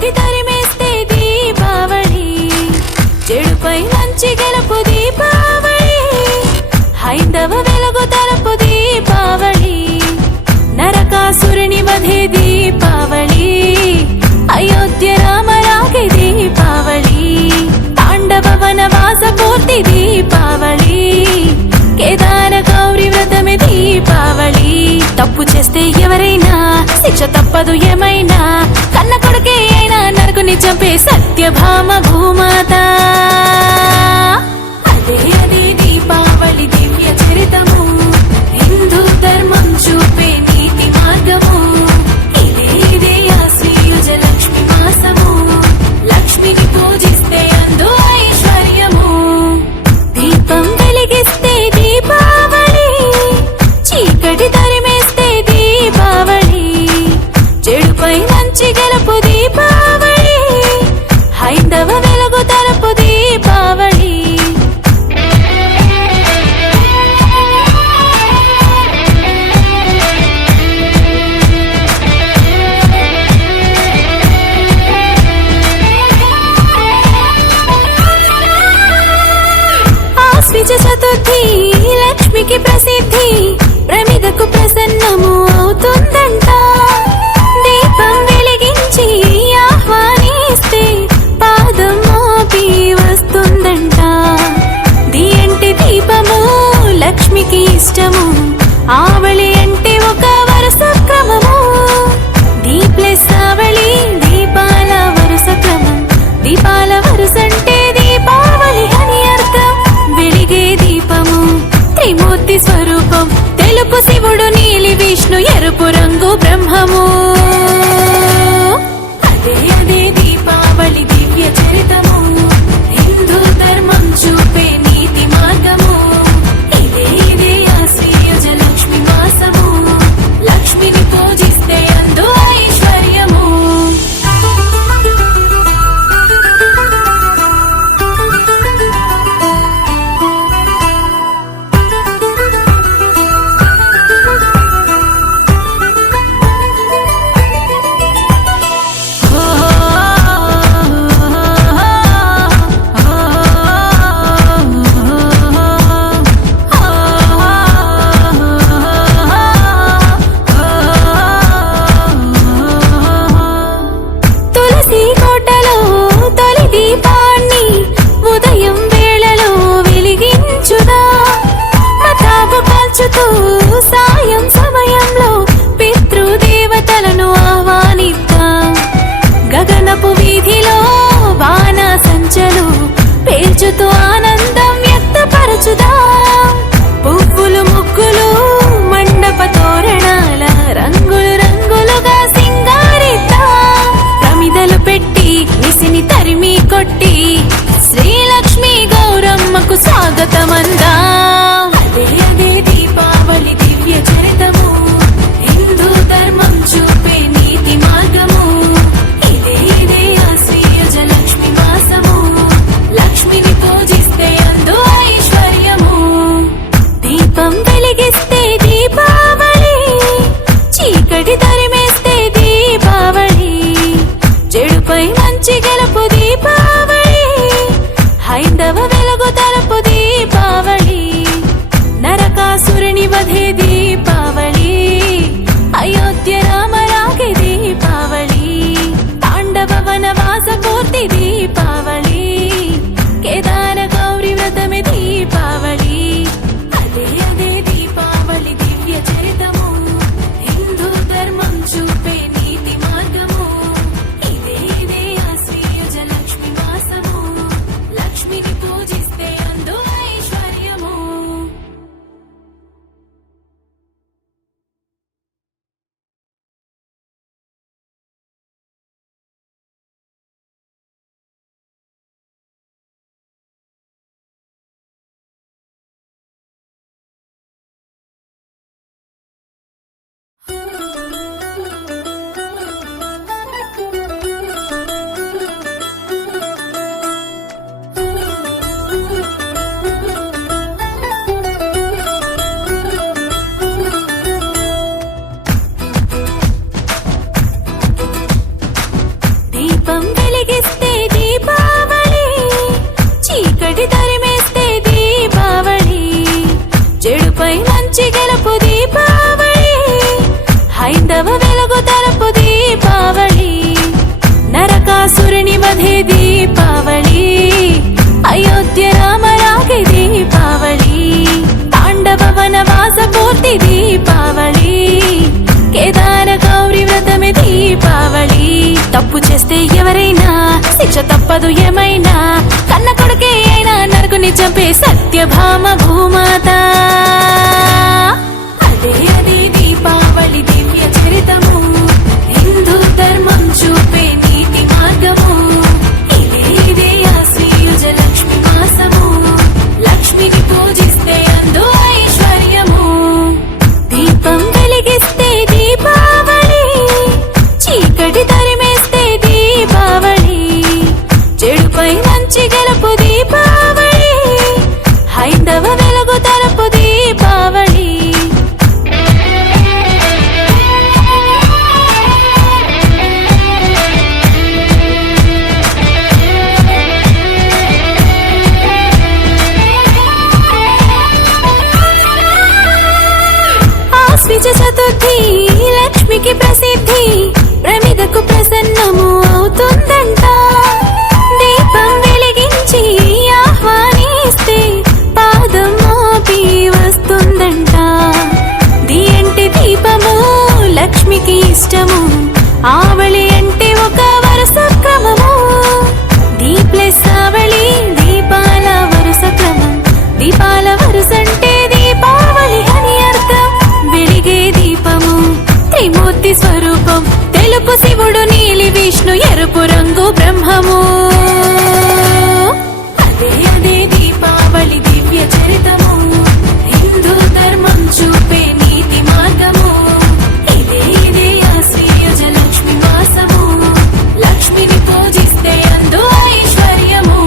చీకటి తరిమేస్తే దీపావళి, చెడుపై మంచి గెలుపు దీపావళి, హైందవ వెలుగు తలపు దీపావళి, నరకాసురుని వధే దీపావళి, అయోధ్య రామరాగే దీపావళి, పాండవ వనవాస పూర్తి దీపావళి, కేదార గౌరీ వ్రతమే దీపావళి. తప్పు చేస్తే ఎవరైనా శిక్ష తప్పదు ఏమైనా, కన్న కొడుకే అయినా నరకుని చంపే సత్యభామ భూమాత. అదే అదే దీపావళి దివ్య చరితము, హిందూ ధర్మం చూపే నీతి మార్గము. ఇదే ఇదే ఆశ్వయుజ లక్ష్మి మాసము, లక్ష్మిని పూజిస్తే అందు ఐశ్వర్యము. దీపం వెలిగిస్తే దీపావళి, చీకటి తరిమేస్తే దీపావళి, చెడుపై మంచి గెలుపు దీపావళి, హైందవ వెలుగు తలపు దీపావళి. ఆశ్విజ చతుర్థి లక్ష్మికి ప్రసిద్ధి, ప్రమిదకు ప్రసన్నము అవుతుందంట. దీపం వెలిగించి ఆహ్వానిస్తే పాదం మోపి వస్తుందంట. ది అంటే దీపము లక్ష్మికి ఇష్టము, ఆవళి అంటే ఒక వరుస క్రమము. దీ ప్లస్ ఆవళి దీపాల వరుస క్రమం, దీపాల వరుస అంటే దీపావళి అని అర్థం. వెలిగే దీపము త్రిమూర్తి స్వరూపం, తెలుపు శివుడు, నీలి విష్ణు, ఎరుపు రంగు బ్రహ్మము. అదే అదే దీపావళి దివ్య చరితము, హిందూ ధర్మం చూపే నీతి మార్గము. ఇదే ఇదే ఆశ్వయుజ లక్ష్మి మాసము, లక్ష్మిని పూజిస్తే అందు ఐశ్వర్యము. తులసి కోటలో తొలి దీపాన్ని ఉదయం వేళలో వెలిగించుదా, మతాబు కాల్చుతూ సాయం సమయంలో పితృదేవతలను ఆహ్వానిద్దాం. గగనపు వీధిలో వాన సంచలు పేల్చుతూ ఆనందం వ్యక్తపరచుదాం. పువ్వులు ముగ్గులు మండప తోరణాల రంగులు రంగులుగా సింగారిద్దాం. ప్రమిదలు పెట్టి నిసిని తరిమి కొట్టి శ్రీలక్ష్మి గౌరమ్మకు స్వాగతమందాం. అదే అదే దీపావళి దివ్య చరితము, హిందూ ధర్మం చూపే నీతి మార్గము. ఇదే ఇదే ఆశ్వయుజ లక్ష్మి మాసము, లక్ష్మిని పూజిస్తే అందు ఐశ్వర్యము. దీపం వెలిగిస్తే దీపావళి, చీకటి తరిమేస్తే దీపావళి, చెడుపై మంచి గెలుపు దీపావళి, హైందవ వెలుగు తలపు దీపావళి, నరకాసురుని వధే దీపావళి, అయోధ్య రామరాగే దీపావళి, పాండవ వనవాస పూర్తి దీపావళి, కేదార గౌరీ వ్రతమే దీపావళి. అదే అదే దీపావళి దివ్య చరితము, హిందూ ధర్మం చూపే నీతి మార్గము. ఇదే ఇదే ఆశ్వయుజ వధే దీపావళి, అయోధ్య రామ రాగే దీపావళి, పాండవ వనవాస పూర్తి దీపావళి, కేదార గౌరీ వ్రతమే దీపావళి. తప్పు చేస్తే ఎవరైనా శిక్ష తప్పదు ఏమైనా, కన్న కొడుకే అయినా నరకుని చంపే సత్యభామ భూమాత. అదే అదే దీపావళి దివ్య చరితము, హిందూ ధర్మం చూపే నీతి మార్గము. ఇదే ఇదే ఆశ్వయుజ లక్ష్మి మాసము, లక్ష్మిని పూజిస్తే అందు ఐశ్వర్యము. దీపం వెలిగిస్తే దీపావళి, చీకటి తరిమేస్తే దీపావళి, చెడుపై మంచి గెలుపు దీపావళి, హైందవ వెలుగు తరపు దీపావళి. ఆశ్విజ చతుర్థి లక్ష్మికి ప్రసిద్ధి, ప్రమిదకు ప్రసన్నము అవుతుందంట. దీపం వెలిగించి ఆహ్వానిస్తే పాదం మోపి వస్తుందంట. దియంటి దీపము లక్ష్మికి ఇష్టము, ఆవళి అంటే ఒక వరుస క్రమము. దీ ప్లస్ ఆవళి దీపాల వరుస క్రమం, దీపాల వరుసంటే దీపావళి అని అర్థం. వెలిగే దీపము త్రిమూర్తి స్వరూపం, తెలుపు శివుడు, నీలి విష్ణు, ఎరుపు రంగు బ్రహ్మము. అదే అదే దీపావళి దివ్య చరితము, హిందూ ధర్మం చూపే నీతి మార్గము. ఇదే ఇదే ఆశ్వయుజ లక్ష్మి మాసము, లక్ష్మిని పూజిస్తే అందు ఐశ్వర్యము.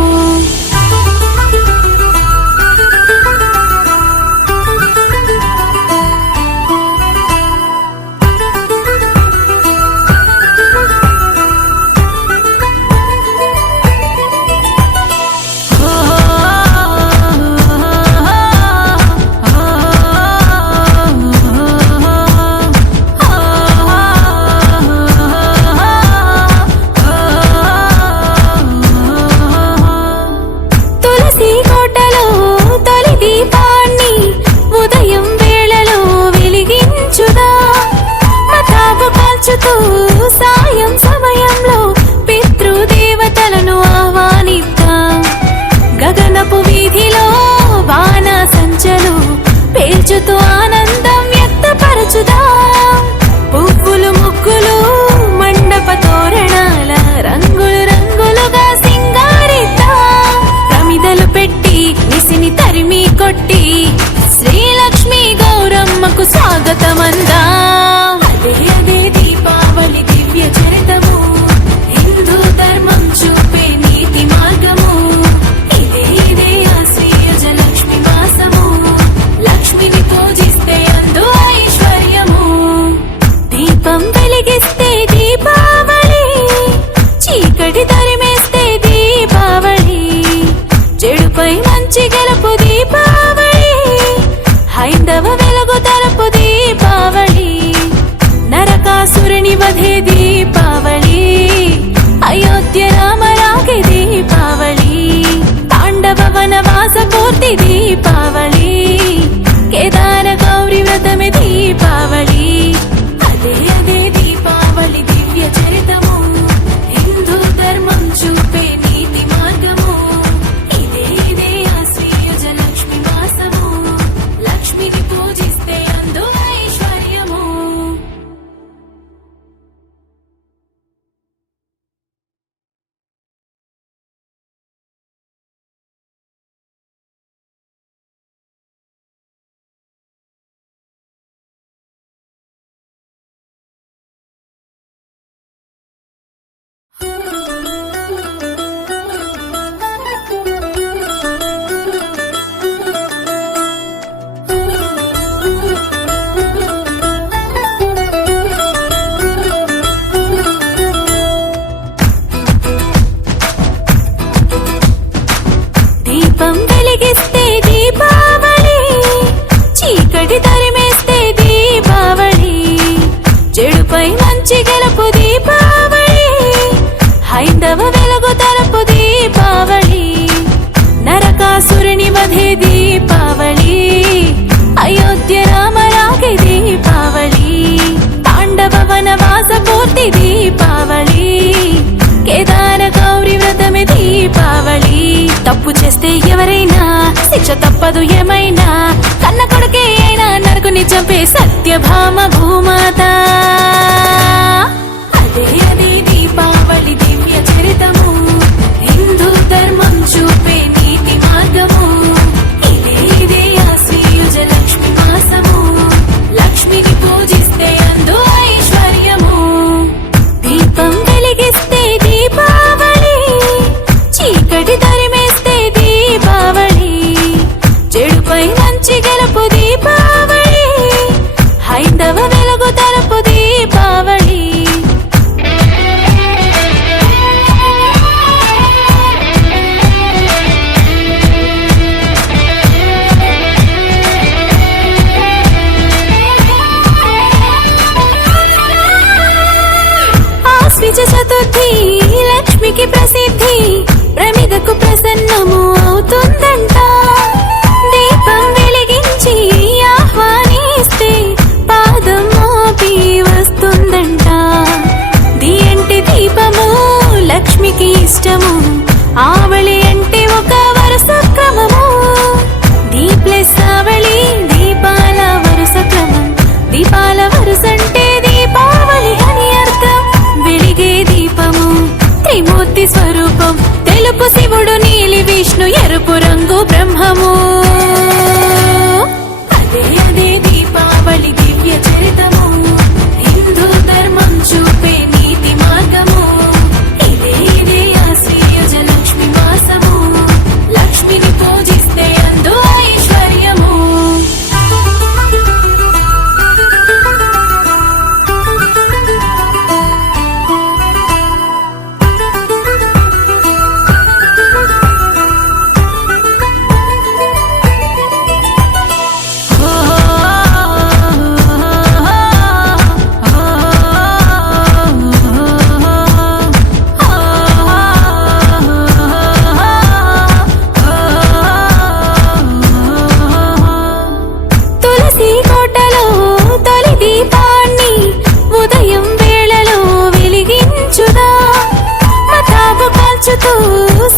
తులసి కోటలో తొలి దీపాన్ని ఉదయం వేళలో వెలిగించుదా, మతాబు కాల్చుతూ సాయం సమయంలో పితృదేవతలను ఆహ్వానిద్దాం. గగనపు వీధిలో బాణ సంచలు పేల్చుతూ ఆనందం వ్యక్తపరచుదాం. పువ్వులు ముగ్గులు మండప తోరణాల రంగులు రంగులుగా సింగారిద్దాం. ప్రమిదలు పెట్టి నిసిని తరిమి కొట్టి శ్రీలక్ష్మి గౌరమ్మకు స్వాగతమందాం. అదే అదే దీపావళి దివ్య చరితము, హిందూ ధర్మం చూపే నీతి మార్గము. ఇదే ఇదే ఆశ్వయుజ లక్ష్మి మాసము, లక్ష్మిని పూజిస్తే అందు ఐశ్వర్యము. దీపం వెలిగిస్తే దీపావళి, చీకటి తరిమేస్తే దీపావళి, చెడుపై మంచి గెలుపు దీపావళి, హైందవ వెలుగు తరపు దీపావళి. నరకాసురుని వధే దీపావళి, అయోధ్య రామ రాగే దీపావళి, పాండవ వనవాస పూర్తి దీపావళి, కేదార గౌరీ వ్రతమే దీపావళి. అదే అదే దీపావళి దివ్య చరితము, హిందూ ధర్మం చూపే నీతి మార్గము. ఇదే ఇదే ఆశ్వయుజ లక్ష్మి మాసము, లక్ష్మిని పూజిస్తే అందు ఐశ్వర్యము. మంచి గెలుపు దీపావళి హైందవ వెలుగు తప్పు చేస్తే ఎవరైనా శిక్ష తప్పదు ఏమైనా, కన్న కొడుకే అయినా నరకుని చంపే సత్యభామ భూమాత. అదే అదే దీపావళి దివ్య చరితము, హిందూ ధర్మం చూపే నీతి మార్గము. ఇదే ఇదే ఆశ్వయుజ లక్ష్మి మాసము, లక్ష్మిని పూజిస్తే అందు ఐశ్వర్యము. దీపం వెలిగిస్తే దీపావళి, చీకటి తరిమేస్తే దీపావళి, చెడుపై మంచి గెలుపు దీపావళి, హైందవ వెలుగు తరపు దీపావళి. చతుర్థి లక్ష్మికి ప్రసిద్ధి, ప్రమిదకు ప్రసన్నము అవుతుందంట. దీపం వెలిగించి ఆహ్వానిస్తే పాదం మోపి వస్తుందంట. దియంటి దీపము లక్ష్మికి ఇష్టము, ఆవళి అంటే ఒక వరుస క్రమము. దీ ప్లస్ ఆవళి దీపాల వరుస క్రమం, దీపాల వరుసంటే దీపావళి అని అర్థం. వెలిగే దీపము త్రిమూర్తి స్వరూపం, తెలుపు శివుడు, నీలి విష్ణు, ఎరుపు రంగు బ్రహ్మము. అదే అదే దీపావళి దివ్య చరితము, హిందూ ధర్మం చూపే నీతి మార్గము. ఇదే ఇదే ఆశ్వయుజ లక్ష్మి మాసము, లక్ష్మిని పూజిస్తే అందు ఐశ్వర్యము.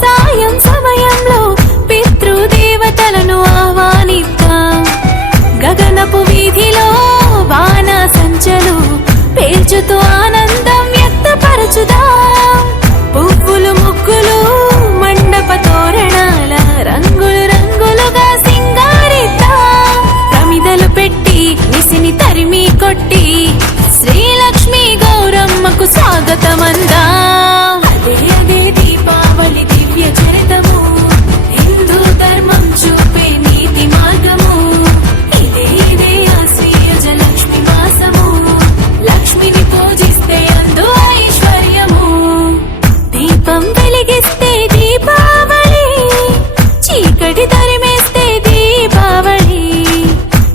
సాయం సమయంలో పితృదేవతలను ఆహ్వానిద్దాం. గగనపు వీధిలో బాణ సంచలు పేల్చుతూ ఆనందం వ్యక్తపరచుదాం. పువ్వులు ముగ్గులు మండప తోరణాల రంగులు రంగులుగా సింగారిద్దాం. ప్రమిదలు పెట్టి నిసిని తరిమి కొట్టి శ్రీలక్ష్మి గౌరమ్మకు స్వాగతమందా. అదే అదే దీపావళి దివ్య చరితము, హిందూ ధర్మం చూపే నీతి మార్గము. ఇదే ఇదే ఆశ్వయుజ లక్ష్మి మాసము, లక్ష్మిని పూజిస్తే అందు ఐశ్వర్యము. దీపం వెలిగిస్తే దీపావళి, చీకటి తరిమేస్తే దీపావళి,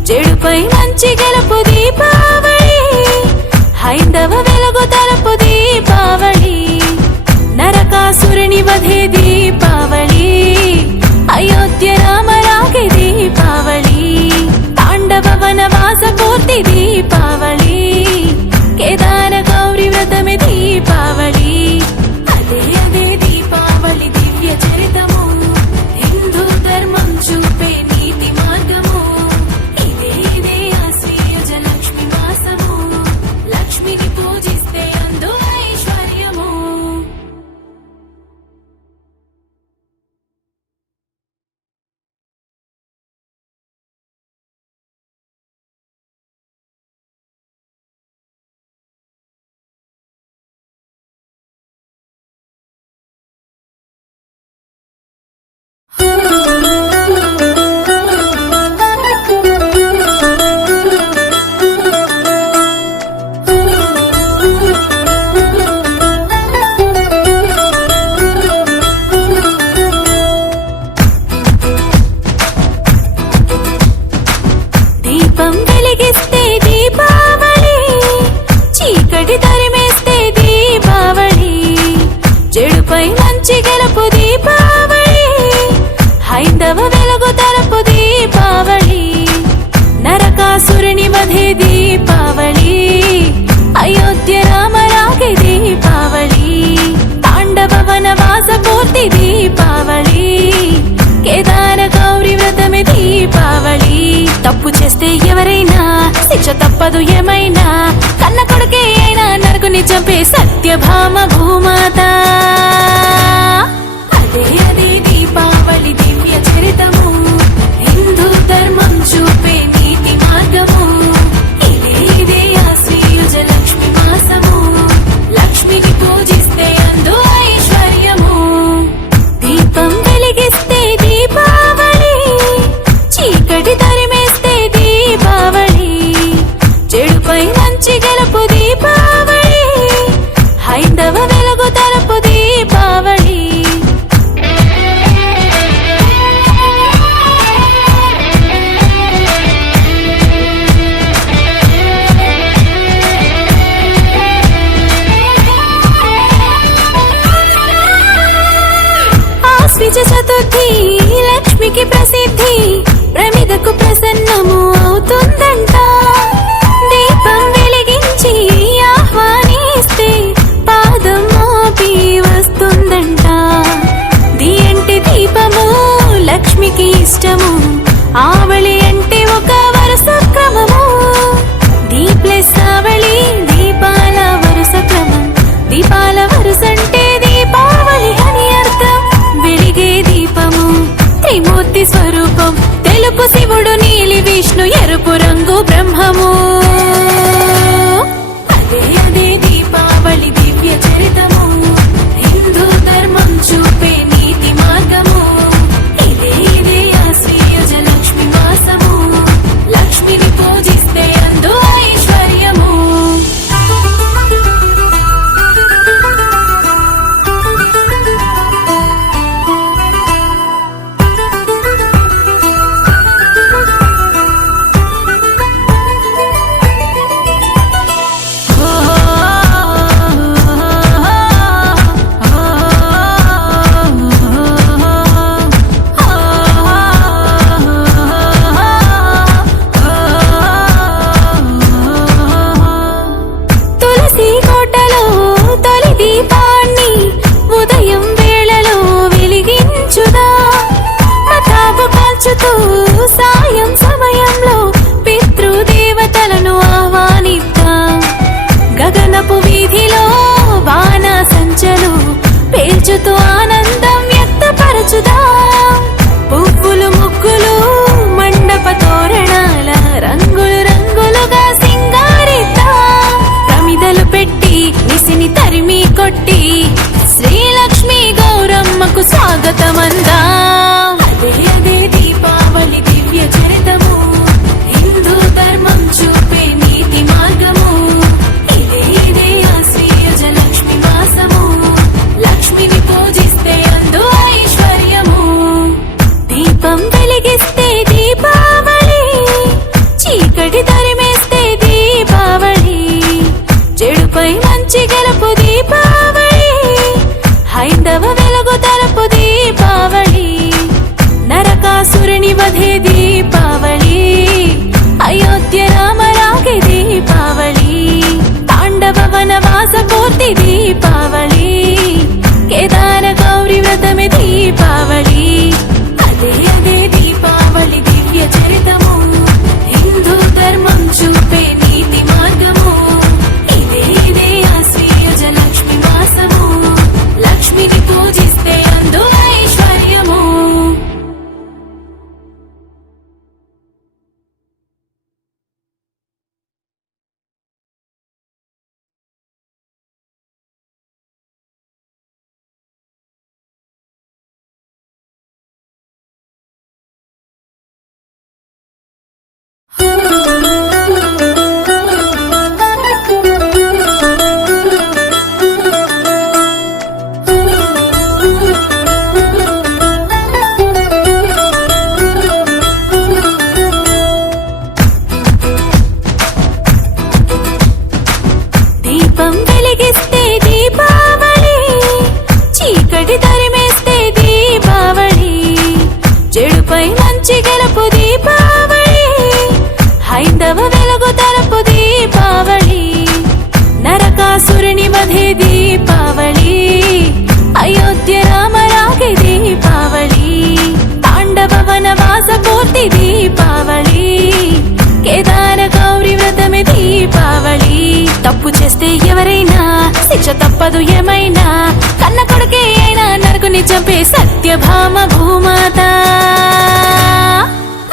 చెడుపై మంచి గెలుపు దీపావళి, హైందవ వెలుగు తరపు దీపావళి. నరకాసురుని వధే దీపావళి, అయోధ్య రామ రాగే దీపావళి, తాండవ వనవాస పూర్తి దీపావళి, కేదార గౌరి వ్రతమే దీపావళి. అదే అదే దీపావళి దివ్య చరితము, హిందూ ధర్మం చూపే నీతి మార్గము. ఇదే ఇదే ఆశ్వయుజ లక్ష్మి మాసము, లక్ష్మిని పూజిస్తే అందు ఐశ్వర్యము. దీపం వెలిగిస్తే దీపావళి, చీకటి తరిమేస్తే దీపావళి, చెడుపై మంచి గెలుపు దీపావళి, హైందవ వెలుగు తరపు దీపావళి. నరకాసురుని వధే దీపావళి, అయోధ్య రామ రాగే దీపావళి, తాండవ వనవాస పూర్తి దీపావళి, కేదార గౌరీ వ్రతమే దీపావళి. తప్పు చేస్తే ఎవరైనా శిక్ష తప్పదు ఏమైనా, కన్న కొడుకే అయినా నరకుని చంపే సత్యభామ భూమాత. అదే అదే దీపావళి దివ్య చరితము, హిందూ ధర్మం చూపే నీతి మార్గము. ఇదే ఇదే ఆశ్వయుజ లక్ష్మి మాసము, లక్ష్మిని పూజిస్తే అందు ఐశ్వర్యము. దీపం వెలిగిస్తే దీపావళి, చీకటి తరిమేస్తే దీపావళి, చెడుపై మంచి గెలుపు దీపావళి, హైందవ వెలుగు తరపు దీపావళి. ఆశ్వీజ చతుర్థి లక్ష్మికి ప్రసిద్ధి, ప్రమిదకు ప్రసన్నము అవుతుందంట. దీపం వెలిగించి ఆహ్వానిస్తే పాదం మోపి వస్తుందంట. ది దీపము లక్ష్మికి ఇష్టము, ఆవళి అంటే ఒక వరుస క్రమము. దీ ప్లస్ ఆవళి దీపాల వరుస క్రమం, దీపాల వరుసంటే దీపావళి అని అర్థం. వెలిగే దీపము త్రిమూర్తి స్వరూపం, తెలుపు శివుడు, నీలి విష్ణు, ఎరుపు రంగు బ్రహ్మము. అదే అదే దీపావళి దివ్య చరితము, హిందూ ధర్మం చూపే నీతి మార్గము. ఇదే ఇదే ఆశ్వయుజ లక్ష్మి మాసము, లక్ష్మిని పూజిస్తే అందు ఐశ్వర్యము. తులసి కోటలో తొలి దీపాన్ని ఉదయం వేళలో వెలిగించుదా, మతాబు కాల్చుతూ సాయం సమయంలో పితృదేవతలను ఆహ్వానిద్దాం. గగనపు వీధిలో బాణ సంచలు పేల్చుతూ ఆనందం వ్యక్తపరచుదాం. పువ్వులు ముగ్గులు మండప తోరణాల రంగులు రంగులుగా సింగారిద్దాం. ప్రమిదలు పెట్టి నిసిని తరిమి కొట్టి శ్రీలక్ష్మి గౌరమ్మకు స్వాగతమందాం. అదే అదే దీపావళి దివ్య చరితము, హిందూ ధర్మం చూపే నీతి మార్గము. ఇదే ఇదే ఆశ్వయుజ లక్ష్మి మాసము, లక్ష్మిని పూజిస్తే అందు ఐశ్వర్యము. దీపం వెలిగిస్తే దీపావళి, చీకటి తరిమేస్తే దీపావళి, చెడుపై మంచి గెలుపు దీపావళి, హైందవ వెలుగు తరపు దీపావళి. నరకాసురుని వధే దీపావళి, అయోధ్య రామరాగే దీపావళి, తాండవ వనవాస పూర్తి దీపావళి, కేదార గౌరీ వ్రతమే దీపావళి. అదే అదే దీపావళి దివ్య చరితము, హిందూ ధర్మం చూపే నీతి మార్గము. ఇదే ఇదే ఆశ్వయుజ లక్ష్మి మాసము, లక్ష్మిని పూజిస్తే అందు ఐశ్వర్యము. దీపం వెలిగిస్తే దీపావళి, చీకటి తరిమేస్తే దీపావళి, చెడుపై మంచి గెలుపు దీపావళి, హైందవ వెలుగు తరపు దీపావళి. నరకాసురుని వధే దీపావళి, అయోధ్య అది దీపావళి, కేదార గౌరీ వ్రతమే దీపావళి. తప్పు చేస్తే ఎవరైనా శిక్ష తప్పదు ఏమైనా, కన్న కొడుకే అయినా నరకుని చంపే సత్యభామ భూమాత.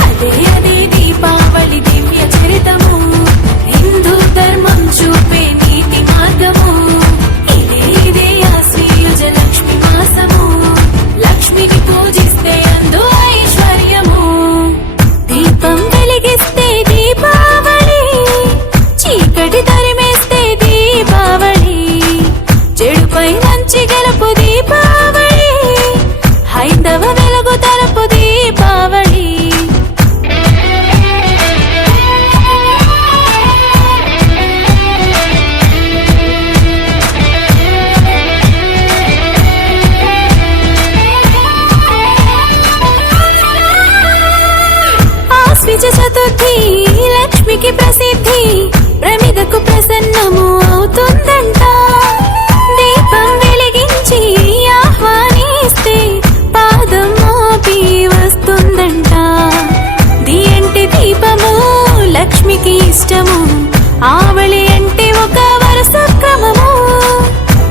అదే అదే దీపావళి దివ్య చరితము, హిందూ ధర్మం చూపే నీతి మార్గము. ఇదే ఇదే ఆశ్వయుజ లక్ష్మి మాసము, లక్ష్మిని పూజిస్తే అందు ఐశ్వర్యము. దీపం వెలిగిస్తే దీపావళి, చీకటి తరిమేస్తే దీపావళి, చెడుపై మంచి గెలుపు దీపావళి, హైందవ వెలుగు తరపు దీపావళి. ఆశ్వీజ చతుర్థి లక్ష్మికి ప్రసిద్ధి, ప్రమిదకు ప్రసన్నము అవుతుందంట. దీపం వెలిగించి ఆహ్వానిస్తే పాదం మోపి వస్తుందంట. ది దీపము లక్ష్మికి ఇష్టము, ఆవళి అంటే ఒక వరుస క్రమము.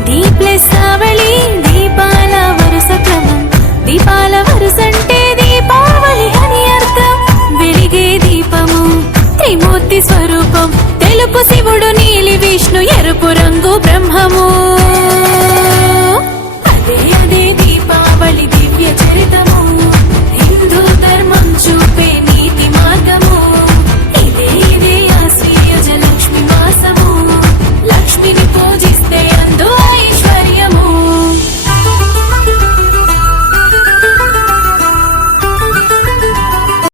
ది ప్లస్ ఆవళి దీపాల వరుస క్రమం, దీపాల వరుసంటే దీపావళి అని అర్థం. వెలిగే దీపము త్రిమూర్తి స్వరూపం, తెలుపు శివుడు, నీలి విష్ణు, ఎరుపు రంగు బ్రహ్మము. అదే అదే దీపావళి దివ్య చరితము.